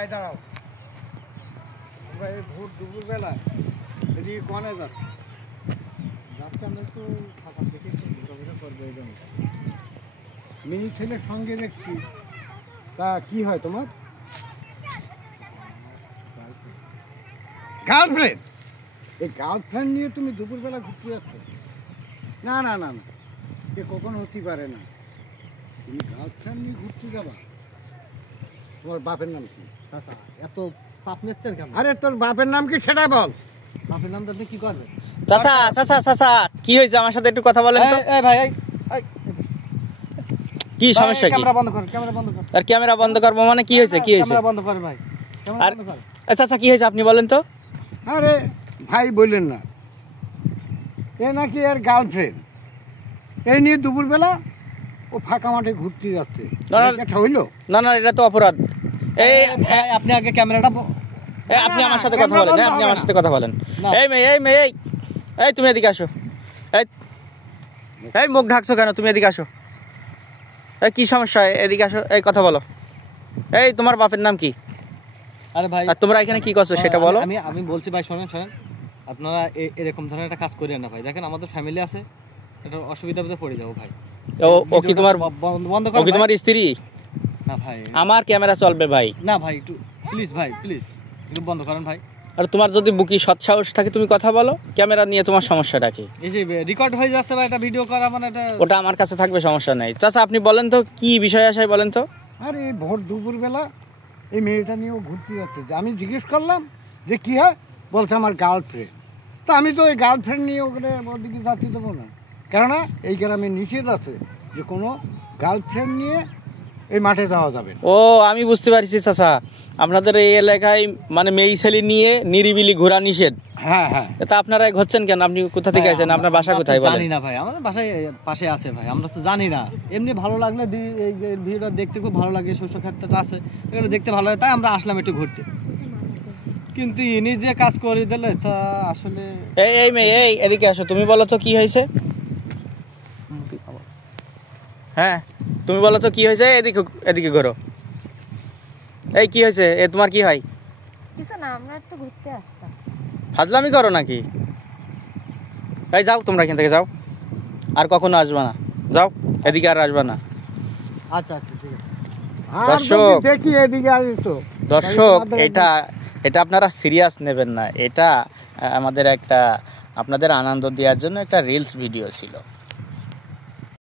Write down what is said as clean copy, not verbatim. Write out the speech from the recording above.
এই দাঁড়াও, আমরা এই ভোর দুপুরবেলায় এদিকে কনে যাচ্ছি? আমরা একটু ফাঁকা দেখে একটু ঘোরাঘুরা করবো এই জন্য। মেয়ে ছেলের সঙ্গে দেখছি, তা কি হয় তোমার? গার্লফ্রেন্ড? এই গার্লফ্রেন্ড নিয়ে তুমি দুপুরবেলা ঘুরতে যাচ্ছ? না না না না, এ কখনো হতে পারে না। তুমি গার্লফ্রেন্ড নিয়ে ঘুরতে যাবা? তোমার বাপের নাম কি? চাচা এত চাপ নিচ্ছেন কেন? আরে তোর বাপের নাম কি সেটা বল। বাপের নাম আপনি কি করবেন? চাচা চাচা চাচা কি হয়েছে আমার সাথে একটু কথা বলেন তো। এই ভাই কি সমস্যা? কি ক্যামেরা বন্ধ কর, ক্যামেরা বন্ধ কর। আর ক্যামেরা বন্ধ করবো মানে কি হয়েছে? কি হয়েছে? ক্যামেরা বন্ধ কর ভাই, ক্যামেরা বন্ধ কর। চাচা কি হয়েছে আপনি বলেন তো। আরে ভাই বললেন না, এ নাকি এর গার্লফ্রেন্ড, এই নিয়ে দুপুরবেলা ও ফাঁকা মাঠে ঘুরতে যাচ্ছে। হইলো না না, এটা তো অপরাধ। এই আপনি আগে ক্যামেরাটা আপনি আমার সাথে কথা বলেন। আপনি আমার সাথে কথা বলেন। এই মেয়ে এই মেয়ে এই তুমি এদিকে আসো। এই এই মুখ ঢাকছো কেন? তুমি এদিকে আসো। এই কি সমস্যা? এদিকে আসো, এই কথা বলো। এই তোমার বাপের নাম কি? আরে ভাই আর তোমরা এখানে কি করছো সেটা বলো। আমি বলছি ভাই, শোনেন আপনারা এরকম ধরনের একটা কাজ করেন না ভাই। দেখেন আমাদের ফ্যামিলি আছে, এটা অসুবিধাতে পড়ে যাবো ভাই। ও কি তোমার বন্ধ কর? ও কি তোমার স্ত্রী? না ভাই, আমার ক্যামেরা চলবে ভাই। না ভাই একটু প্লিজ ভাই, প্লিজ একটু বন্ধ করেন ভাই। আর তোমার যদি বুকি সৎ সাহস থাকে তুমি কথা বলো। ক্যামেরা নিয়ে তোমার সমস্যাটা কি? এই যে রেকর্ড হয়ে যাচ্ছে ভাই, এটা ভিডিও করা মানে এটা ওটা আমার কাছে থাকবে, সমস্যা নেই। চাচা আপনি বলেন তো কি বিষয় আসায় বলেন তো। আরে এই ভোর দুপুরবেলা এই মেয়েটা নিয়েও ঘুরতে যাচ্ছে। আমি জিজ্ঞেস করলাম যে কি হয়, বলছে আমার গার্লফ্রেন্ড। তা আমি তো ওই গার্লফ্রেন্ড নিয়ে ওখানে ওদিকে যাতে দেবো না, কেননা এই গ্রামে নিষেধ আছে যে কোনো গার্লফ্রেন্ড নিয়ে এই মাঠে যাওয়া যাবে না। ও আমি বুঝতে পারছি চাচা, আপনাদের এই এলাকায় মানে মেয়ে ছেলে নিয়ে নিরিবিলি ঘোরা নিষেধ। হ্যাঁ হ্যাঁ। তা আপনারা ঘুরছেন কেন? আপনি কোথা থেকে আছেন? আপনার বাসা কোথায় বলেন? জানি না ভাই, আমাদের বাসায় পাশে আছে ভাই, আমরা তো জানি না। এমনি ভালো লাগলে এই ভিডিওটা দেখতে খুব ভালো লাগে, শস্য ক্ষেত্রটা আছে এগুলো দেখতে ভালো লাগে, তাই আমরা আসলাম একটু ঘুরতে। কিন্তু ইনি যে কাজ করে দিলে তা আসলে এই মেয়ে এই এদিকে আসো, তুমি বলো তো কি হয়েছে। হ্যাঁ তুমি বলো তো কি হয়েছে। এদিকে এদিকে ঘোরো। এই কি হয়েছে? এ তোমার কি হয়? কিছু না, আমরা একটু ঘুরতে আসতাম। ফাজলামি করো নাকি? এই যাও তোমরা এখান থেকে যাও, আর কখনো আসবে না। যাও, এদিকে আর আসবে না। আচ্ছা আচ্ছা ঠিক আছে। দর্শক দেখি এদিকে আসতো। দর্শক এটা আপনারা সিরিয়াস নেবেন না। এটা আমাদের একটা আপনাদের আনন্দ দেওয়ার জন্য একটা রিলস ভিডিও ছিল।